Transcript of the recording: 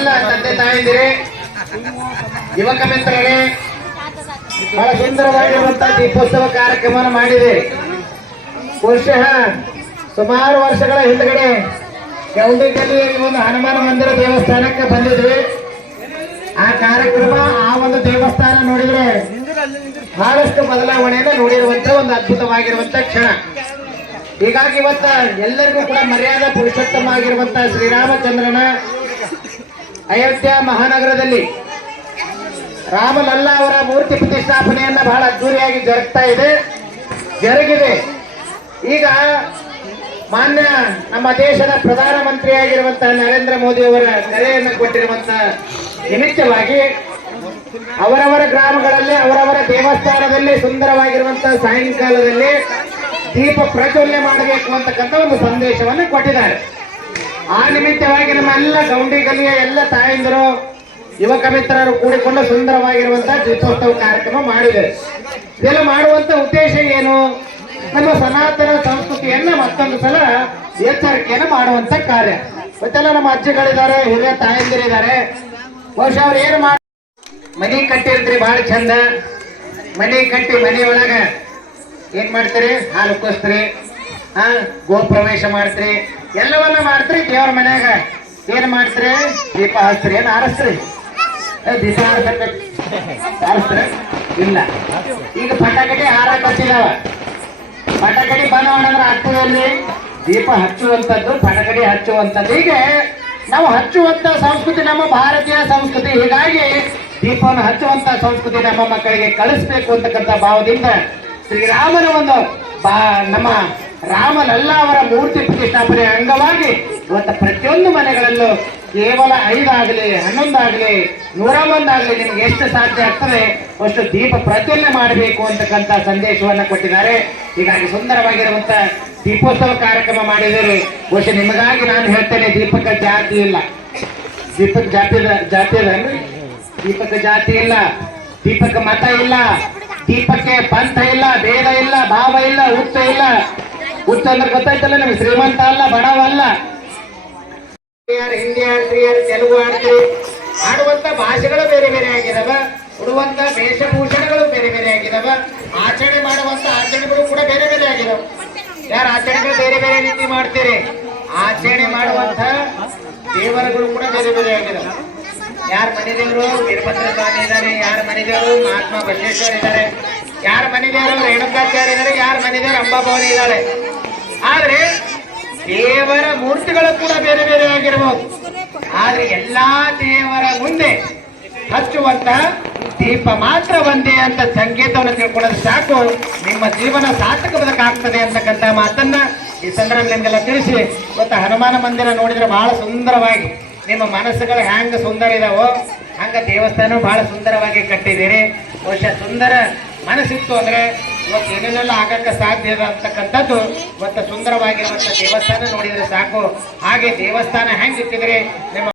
ಎಲ್ಲ ತಂದೆ ತಾಯಂದಿರಿ, ಯುವಕ ಮಿತ್ರರೇ, ಬಹಳ ಸುಂದರವಾಗಿರುವಂತಹ ದೀಪೋತ್ಸವ ಕಾರ್ಯಕ್ರಮ ಮಾಡಿದೆ. ಬಹುಶಃ ಸುಮಾರು ವರ್ಷಗಳ ಹಿಂದ್ಗಡೆ ಯಾವುದೇ ಒಂದು ಹನುಮಾನ ಮಂದಿರ ದೇವಸ್ಥಾನಕ್ಕೆ ಬಂದಿದ್ವಿ. ಆ ಕಾರ್ಯಕ್ರಮ, ಆ ಒಂದು ದೇವಸ್ಥಾನ ನೋಡಿದ್ರೆ ಬಹಳಷ್ಟು ಬದಲಾವಣೆಯನ್ನು ನೋಡಿರುವಂತ ಒಂದು ಅದ್ಭುತವಾಗಿರುವಂತ ಕ್ಷಣ. ಹೀಗಾಗಿ ಇವತ್ತ ಎಲ್ಲರಿಗೂ ಕೂಡ ಮರ್ಯಾದಾ, ಪುರುಷೋತ್ತಮ ಆಗಿರುವಂತಹ ಶ್ರೀರಾಮಚಂದ್ರನ ಅಯೋಧ್ಯ ಮಹಾನಗರದಲ್ಲಿ ರಾಮಲಲ್ಲ ಅವರ ಮೂರ್ತಿ ಪ್ರತಿಷ್ಠಾಪನೆಯನ್ನ ಬಹಳ ಅದ್ದೂರಿಯಾಗಿ ಜರುಗ್ತಾ ಇದೆ. ಜರುಗಿದೆ. ಈಗ ಮಾನ್ಯ ನಮ್ಮ ದೇಶದ ಪ್ರಧಾನಮಂತ್ರಿಯಾಗಿರುವಂತಹ ನರೇಂದ್ರ ಮೋದಿ ಅವರ ನೆಲೆಯನ್ನು ಕೊಟ್ಟಿರುವಂತಹ ನಿಮಿತ್ತವಾಗಿ ಅವರವರ ಗ್ರಾಮಗಳಲ್ಲಿ, ಅವರವರ ದೇವಸ್ಥಾನದಲ್ಲಿ, ಸುಂದರವಾಗಿರುವಂತಹ ಸಾಯಂಕಾಲದಲ್ಲಿ ದೀಪ ಪ್ರಜ್ವಲನೆ ಮಾಡಬೇಕು ಅಂತಕ್ಕಂಥ ಒಂದು ಸಂದೇಶವನ್ನು ಕೊಟ್ಟಿದ್ದಾರೆ. ಆ ನಿಮಿತ್ತವಾಗಿ ನಮ್ಮ ಎಲ್ಲ ಗೌಂಡಿ ಗಲಿಯ ಎಲ್ಲ ತಾಯಂದಿರು, ಯುವಕ ಮಿತ್ರರು ಕೂಡಿಕೊಂಡು ಸುಂದರವಾಗಿರುವಂತಹ ದೀಪೋತ್ಸವ ಕಾರ್ಯಕ್ರಮ ಮಾಡಿದೆ. ಇದೆಲ್ಲ ಮಾಡುವಂತ ಉದ್ದೇಶ ಏನು? ನಮ್ಮ ಸನಾತನ ಸಂಸ್ಕೃತಿಯನ್ನ ಮತ್ತೊಂದು ಸಲ ಎಚ್ಚರಿಕೆಯನ್ನು ಮಾಡುವಂತ ಕಾರ್ಯ. ಮತ್ತೆಲ್ಲ ನಮ್ಮ ಅಜ್ಜಿಗಳಿದ್ದಾರೆ, ಹಿರಿಯ ತಾಯಂದಿರಿದ್ದಾರೆ. ಬಹುಶಃ ಅವ್ರು ಏನು ಮಾಡಿ ಮನಿ ಕಟ್ಟಿರ್ತೀರಿ ಬಹಳ ಚಂದ. ಮನಿ ಕಟ್ಟಿ ಮನೆಯೊಳಗ ಏನ್ ಮಾಡ್ತೀರಿ? ಹಾಲು ಉಕ್ಕಿಸ್ತೀರಿ ಗೋ ಪ್ರವೇಶ ಮಾಡ್ತ್ರಿ. ಎಲ್ಲವನ್ನ ಮಾಡ್ತ್ರಿ ದೇವ್ರ ಮನ್ಯಾಗ. ಏನ್ ಮಾಡ್ತ್ರಿ? ದೀಪ ಹಚ್ಚ್ರಿ ಏನ್ ಆರಸ್ತ್ರಿ? ದೀಪ ಹಾರಿಸ್ಬೇಕು ಇಲ್ಲ. ಈಗ ಪಟಾಕಟಿ ಹಾರ ಕಟ್ಟಿದಾವ ಪಟಾಕಟಿ ಬಂದ ಮಾಡಂದ್ರೆ ದೀಪ ಹಚ್ಚುವಂಥದ್ದು ಪಟಾಕಟಿ ಹಚ್ಚುವಂಥದ್ದು. ಹೀಗೆ ನಾವು ಹಚ್ಚುವಂತ ಸಂಸ್ಕೃತಿ ನಮ್ಮ ಭಾರತೀಯ ಸಂಸ್ಕೃತಿ. ಹೀಗಾಗಿ ದೀಪವನ್ನು ಹಚ್ಚುವಂತ ಸಂಸ್ಕೃತಿ ನಮ್ಮ ಮಕ್ಕಳಿಗೆ ಕಳಿಸ್ಬೇಕು ಅಂತಕ್ಕಂಥ ಭಾವದಿಂದ ಶ್ರೀರಾಮನ ಒಂದು ಬಾ ನಮ್ಮ ರಾಮನಲ್ಲ ಅವರ ಮೂರ್ತಿ ಪ್ರತಿಷ್ಠಾಪನೆ ಅಂಗವಾಗಿ ಇವತ್ತು ಪ್ರತಿಯೊಂದು ಮನೆಗಳಲ್ಲೂ ಕೇವಲ ಐದಾಗಲಿ, ಹನ್ನೊಂದಾಗಲಿ ನೂರ ಒಂದಾಗಲಿ ನಿಮ್ಗೆ ಎಷ್ಟು ಸಾಧ್ಯ ಆಗ್ತದೆ, ಅಷ್ಟು ದೀಪ ಪ್ರಜ್ವಲನೆ ಮಾಡಬೇಕು ಅಂತಕ್ಕಂಥ ಸಂದೇಶವನ್ನು ಕೊಟ್ಟಿದ್ದಾರೆ. ಹೀಗಾಗಿ ಸುಂದರವಾಗಿರುವಂತ ದೀಪೋತ್ಸವ ಕಾರ್ಯಕ್ರಮ ಮಾಡಿದರೆ ಬಹುಶಃ ನಿಮಗಾಗಿ ನಾನು ಹೇಳ್ತೇನೆ, ದೀಪಕ ಜಾತಿ ಇಲ್ಲ. ದೀಪಕ ಜಾತಿ ಜಾತಿ ಅದ ದೀಪಕ ಜಾತಿ ಇಲ್ಲ. ದೀಪಕ ಮತ ಇಲ್ಲ. ದೀಪಕ್ಕೆ ಪಂಥ ಇಲ್ಲ, ಭೇದ ಇಲ್ಲ, ಭಾವ ಇಲ್ಲ ಉತ್ತ ಇಲ್ಲ. ಹುಚ್ಚ ಅಂದ್ರೆ ಗೊತ್ತಾಯ್ತಲ್ಲ ನಿಮ್ಗೆ? ಶ್ರೀಮಂತ ಅಲ್ಲ ಬಡವ ಅಲ್ಲ ಯಾರು ಹಿಂದಿ ಆಡ್ತೀರಿ ಯಾರು ತೆಲುಗು ಆಡ್ತೀರಿ ಆಡುವಂತ ಭಾಷೆಗಳು ಬೇರೆ ಬೇರೆ ಆಗಿದವ. ಉಡುವಂತ ವೇಷಭೂಷಣಗಳು ಬೇರೆ ಬೇರೆ ಆಗಿದವ. ಆಚರಣೆ ಮಾಡುವಂತ ಆಚರಣೆಗಳು ಕೂಡ ಬೇರೆ ಬೇರೆ ಆಗಿದವ. ಯಾರು ಆಚರಣೆಗಳು ಬೇರೆ ಬೇರೆ ರೀತಿ ಮಾಡ್ತೀರಿ? ಆಚರಣೆ ಮಾಡುವಂತ ದೇವರುಗಳು ಕೂಡ ಬೇರೆ ಬೇರೆ ಆಗಿದವ. ಯಾರ ಮನೆ ದೇವರು ವೀರಭದ್ರ ಸ್ವಾಮಿ ಇದ್ದಾರೆ, ಯಾರ ಮನೆ ದೇವರು ಮಹಾತ್ಮ ಬಸವೇಶ್ವರ ಇದ್ದಾರೆ, ಯಾರ ಮನೆ ದೇವರು ರೇಣುಕಾಚಾರ್ಯ ಇದ್ದಾರೆ, ಯಾರ ಮನೆ ದೇವರು ಅಂಬಾಭವನಿ ಇದ್ದಾಳೆ ಆದ್ರೆ ದೇವರ ಮೂರ್ತಿಗಳು ಕೂಡ ಬೇರೆ ಬೇರೆ ಆಗಿರಬಹುದು ಆದ್ರೆ ಎಲ್ಲಾ ದೇವರ ಮುಂದೆ ಹಚ್ಚುವಂತ ದೀಪ ಮಾತ್ರ ಒಂದೇ ಅಂತ ಸಂಕೇತವನ್ನು ತಿಳ್ಕೊಳ್ಳೋದು ಸಾಕು. ನಿಮ್ಮ ಜೀವನ ಸಾರ್ಥಕ ಬದುಕಾಗ್ತದೆ ಅಂತಕ್ಕಂಥ ಮಾತನ್ನ ಈ ಸಂದರ್ಭ ನಿಮಗೆಲ್ಲ ತಿಳಿಸಿ. ಇವತ್ತು ಹನುಮಾನ ಮಂದಿರ ನೋಡಿದ್ರೆ ಬಹಳ ಸುಂದರವಾಗಿ ನಿಮ್ಮ ಮನಸ್ಸುಗಳು ಹ್ಯಾಂಗ ಸುಂದರ ಇದಾವೋ, ಹಂಗ ದೇವಸ್ಥಾನ ಬಹಳ ಸುಂದರವಾಗಿ ಕಟ್ಟಿದ್ದೀರಿ. ಬಹುಶಃ ಸುಂದರ ಮನಸ್ಸಿತ್ತು ಅಂದ್ರೆ ಏನೇನೆಲ್ಲ ಆಗಕ್ಕೆ ಸಾಧ್ಯ ಇದೆ ಅಂತಕ್ಕಂಥದ್ದು ಇವತ್ತು ಸುಂದರವಾಗಿರುವಂತ ದೇವಸ್ಥಾನ ನೋಡಿದ್ರೆ ಸಾಕು. ಹಾಗೆ ದೇವಸ್ಥಾನ ಹೆಂಗಿಟ್ಟಿದ್ರೆ ನಿಮ್ಮ